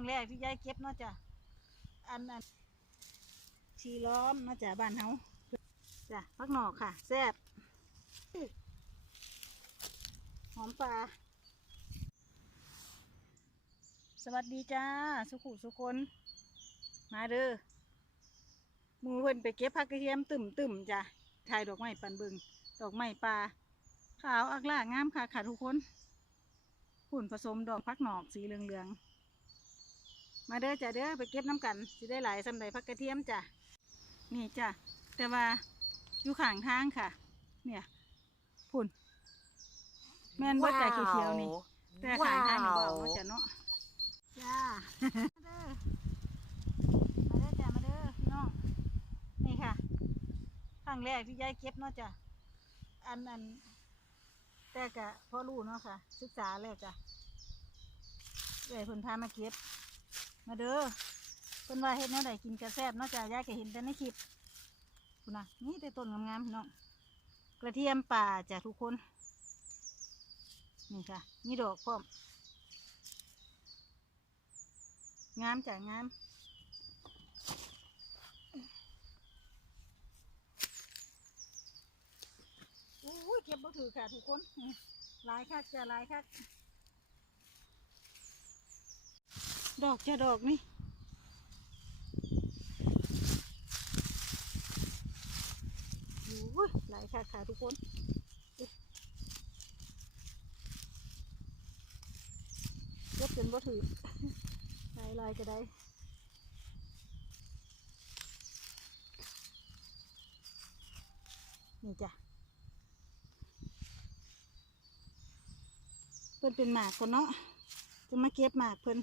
งแรกที่ยายเก็บเนาะจ้ะอันอันชีล้อมเนาะจ้ะบ้านเฮาจ้ะพักหนอกค่ะแซ่บหอมปลาสวัสดีจ้า สุขุสุคน มาเด้อหมูเพิ่นไปเก็บผักกระเทียมตึมตึมจ้ะถ่ายดอกไม้ปันบิงดอกไม้ปลาขาวอักล่างามค่ะค่ะทุกคนหุ่นผสมดอกพักหนอกสีเหลืองๆ มาเด้อจ้ะเด้อไปเก็บน้ำกันสิได้หลายสำหรับผักกระเทียมจ้ะนี่จ้ะแต่ว่าอยู่ข้างทางค่ะ เนี่ยพุ่นแม่นว่าจ่าเขียวๆนี่แต่ข้างทางนี่บอกว่าจะเนาะจ้ามาเด้อมาเด้อจ้ะมาเด้อพี่น้องนี่ค่ะครั้งแรกที่ยายเก็บเนาะจ้ะอันอันแต่กะพ่อรู้เนาะค่ะ ศึกษาแล้วจ้ะเลยเพิ่นพามาเก็บ มาเด้อเพิ่นว่าเฮ็ดแนวใดกินกระแซบนาะจ้ะยายก็เห็นแต่ในคลิปคุณน่ะนี่แต่ต้นงามๆพี่น้องกระเทียมป่าจ้ะทุกคน นี่ค่ะ มีดอกพร้อมงามจ้ะงามอู้ยเก็บบ่ถือค่ะทุกคนหลายคักจะหลายคัก ดอกจะดอกนี่อู้ยหลายคักค่ะทุกคนเก็บจนบ่ถือลายลายก็ได้นี่จ้ะเพิ่นเป็นหมากคนเนาะจะมาเก็บหมากเพิ่น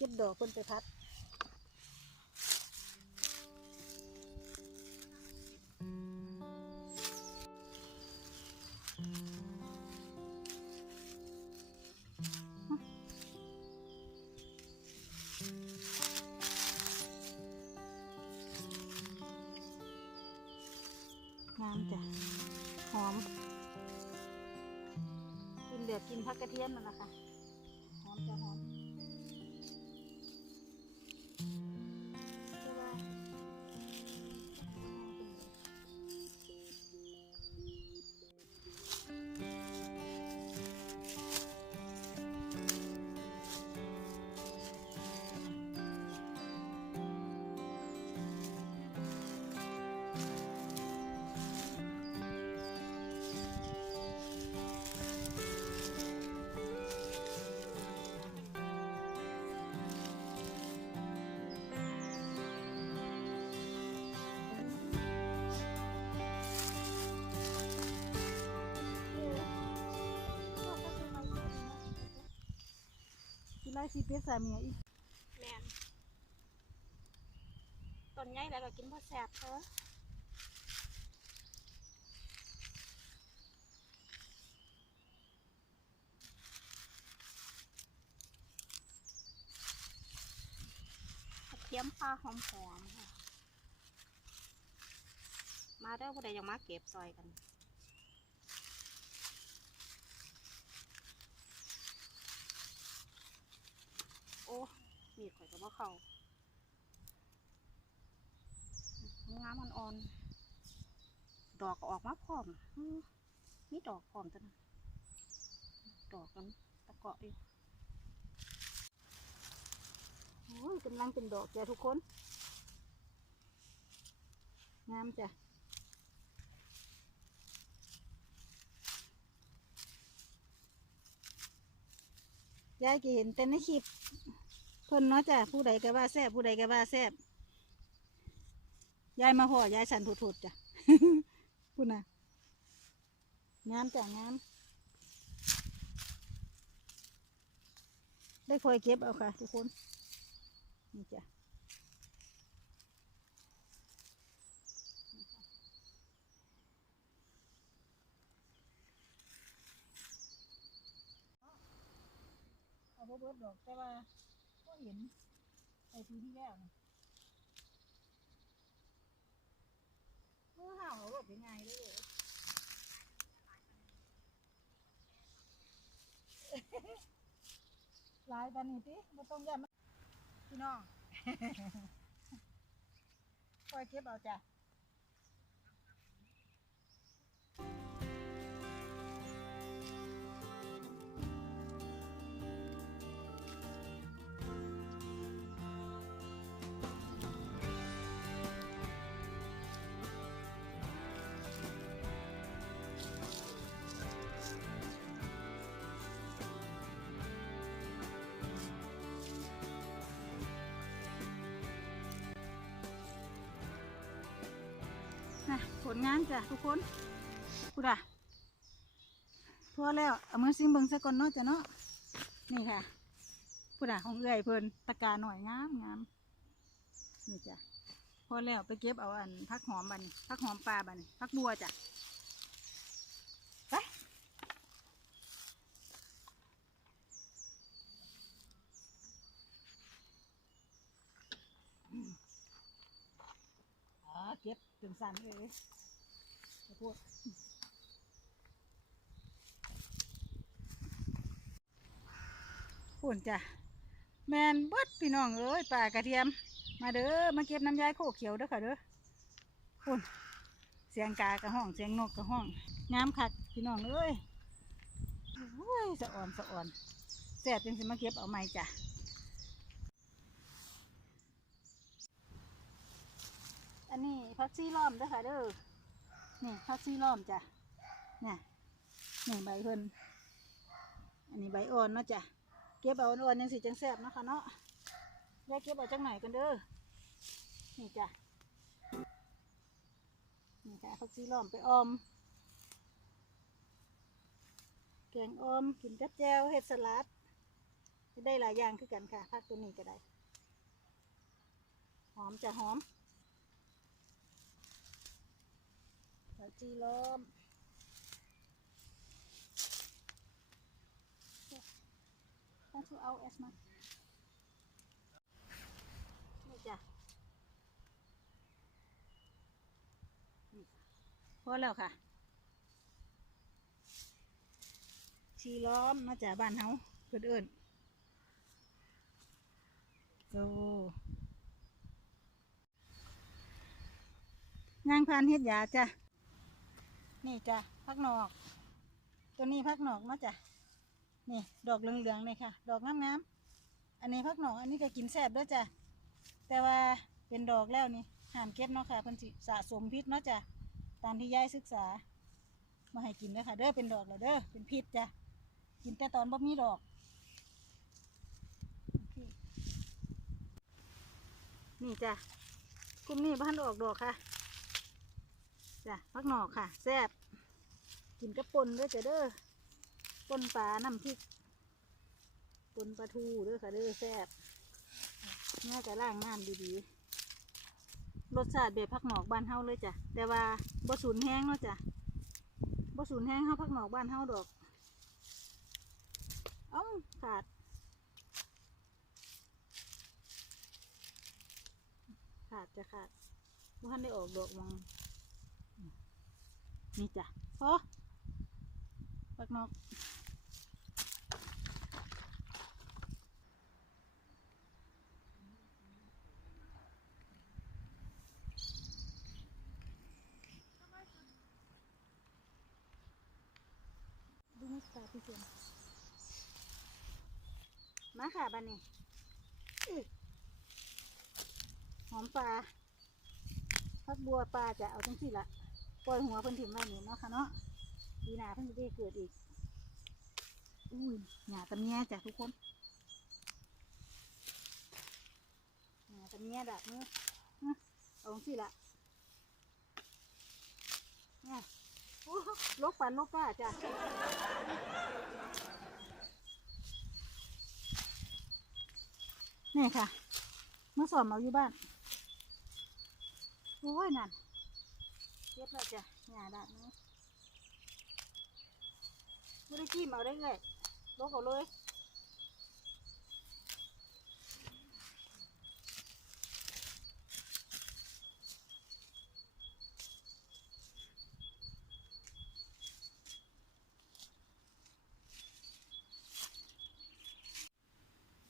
ก็บดอกเพิ่นไปพัดงามจ้ะ หอม กินเดือกินผักกระเทียมนั่นละค่ะหอมจะหอม สีเป็ดสามีอีกแมนต้นใหญ่แล้วก็กินพอแสบเถอะกระเทียมปลาหอมๆค่ะ มาเด้ผู้ใดยากมาเก็บซอยกัน โอ้ มีดข่อยก็บ่เข้างามอ่อนๆ ดอกก็ออกมาพร้อมอื้อมีดอกพร้อมตัวนะดอกกันตะเกาะอยู่โอ้ยกำลังเป็นดอกจ้ะทุกคน งามจ้ะยายก็เห็นแต่ในคลิป เพิ่นเนาะจ้ะผู้ใดก็ว่าแซ่บผู้ใดก็ว่าแซ่บยายมาพ่อยายสันทุดๆจ้ะ พูดนะงามจ้ะงามได้คอยเก็บเอาค่ะ ทุกคนนี่จ้ะเอาบ่เบิดดอกแต่ว่า เห็นในปีที่แล้วนี่เมื่อห่าวเขาบยังไงได้เลยหลายตอนนี้ติบ่ต้องย่านมันพี่น้องคอยเก็บเอาจ้ะ นะผลงานจ้ะทุกคนพูดอะพอแล้วเอามือซิมเบิงซะก่อนเนาะจ้ะเนาะนี่ค่ะพูดอะของเอื่อยเพิ่นตะกาหน่อยงามงามนี่จ้ะพอแล้วไปเก็บเอาอันพักหอมบันพักหอมปลาบันพักบัวจ้ะไปอ๋อ เก็บถึงสั่นเลยพวกปุ่นจ้ะ แมนเบิดพี่น้องเอ้ยป่ากระเทียม มาเด้อมาเก็บน้ำยายโคเขียวเด้อค่ะเด้อปุ่นเสียงกากระห้องเสียงนกกระห้องงามคักพี่น้องเอ้ยโอ้ยสะอ่อนสะอ่อนแซ่บจังสิมาเก็บเอาใหม่จ้ะ อันนี้พักซี่ล้อมเด้อค่ะเด้อนี่พักซี่ล้อมจ้ะนี่ยนี่ใบเพิ่นอันนี้ใบอ่อนเนาะจ้ะเก็บเอาอ่อนยังสิจังแซ่บเนาะค่ะเนาะแยกเก็บเอาจังไหนกันเด้อนี่จ้ะนี่ค่ะผักชีล้อมไปออมแกงออมกินกับแจวเห็ดสลัดจะได้หลายอย่างคือกันค่ะผักตัวนี้ก็ได้ หอมจะหอม ผักชีล้อมต้องคือเอาเอสมานี่จ้ะพอแล้วค่ะ ชีล้อมมาจากบ้านเฮาเพื่นเอิญโอ้ยางพานเฮ็ดยาจ้ะ นี่จ้ะพักหนอก ตัวนี้พักหนอกเนาะจ้ะนี่ดอกเหลืองๆเลยค่ะ ดอกงามๆอันนี้พักหนองอันนี้ก็กินแซ่บด้วยจ้ะแต่ว่าเป็นดอกแล้วนี่ห้ามเก็บเนาะค่ะเพิ่นสิสะสมพิษเนาะจ้ะตามที่ยายศึกษา มาให้กินเด้อค่ะ เด้อเป็นดอกแล้วเด้อเป็นพิษจ้ะกินแต่ตอนบ่มีดอกนี่จ้ะกลุ่มนี้บ้านออกดอกค่ะ จ้ะพักหนอกค่ะแซ่บกินกระปนด้อจ้ะเด้อปนปลาน้ำพริกปนปลาทูด้อค่ะเด้อแซ่บเนื้อจะล่างน้ำดีๆรสชาติแบบพักหนอกบ้านเฮาเลยจ้ะแต่ว่าบ่สูญแห้งเนาะจ้ะบ่สูญแห้งเฮาพักหนอกบ้านเฮาดอกเอ้าขาดขาดจะขาดบ่ทันได้ออกดอกมัง นี่จ้ะพอปักนอกดูมิสตาพี่เสียนมาค่ะบันนี้หอมปลาพักบัวปลาจะเอาจังที่ละ ปล่อยหัวเพิ่นถิ่มไว้นี่เนาะค่ะเนาะปีหน้าเพิ่งจะได้เกิดอีก อุ้ยหยาตะเมียจ้ะทุกคนหยาตะเมียดับมือเอาสิละเนี่ยโอ้ลกปันลกป้าจ้ะนี่ค่ะ เมื่อสอนเอาอยู่บ้าน โอ้ยนั่น เก็บแล้วจ้ะหยาดับมือไม่ได้จิ้มเอาได้เลยลกเอาเลย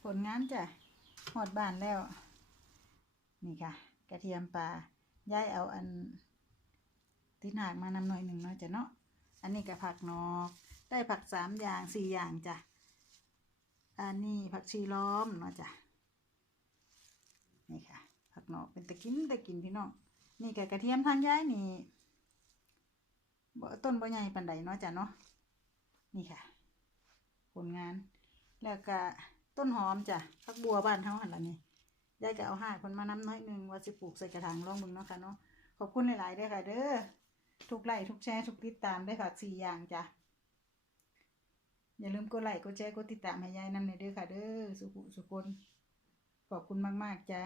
ผลงานจ้ะหอดบ้านแล้ว นี่ค่ะ กระเทียมปลาย้ายเอาอัน ตินหากมานำหน่อยหนึ่งเนาะจ้ะเนาะอันนี้ก็ผักนอก ได้ผักสามอย่างสี่อย่างจ้ะอันนี้ผักชีล้อมเนาะจ้ะนี่ค่ะ ผักนอกเป็นตะกินตะกินพี่น้องนี่ก็กระเทียมทางย้ายนี่บ่ต้นบ่ใหญ่ปานใดเนาะจ้ะเนาะนี่ค่ะ ผลงาน แล้วก็ต้นหอมจ้ะผักบัวบ้านเฮาหั่นละนี่ยายก็เอาหากคนมาน้ำน้อยหนึ่งว่าสิปลูกใส่กระถางลองเบิ่งเนาะค่ะเนาะขอบคุณหลายๆด้อค่ะเด้อ ทุกไลค์ทุกแชร์ทุกติดตามได้ฝากสี่อย่างจ้ะอย่าลืมกดไลค์กดแชร์กดติดตามให้ยายนำในเด้อค่ะ เด้อสุขุสุคนขอบคุณมาก ๆ จ้า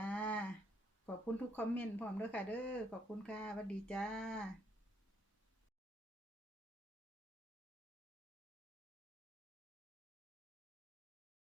ขอบคุณทุกคอมเมนต์พร้อมเด้อค่ะ เด้อขอบคุณค่ะสวัสดีจ้า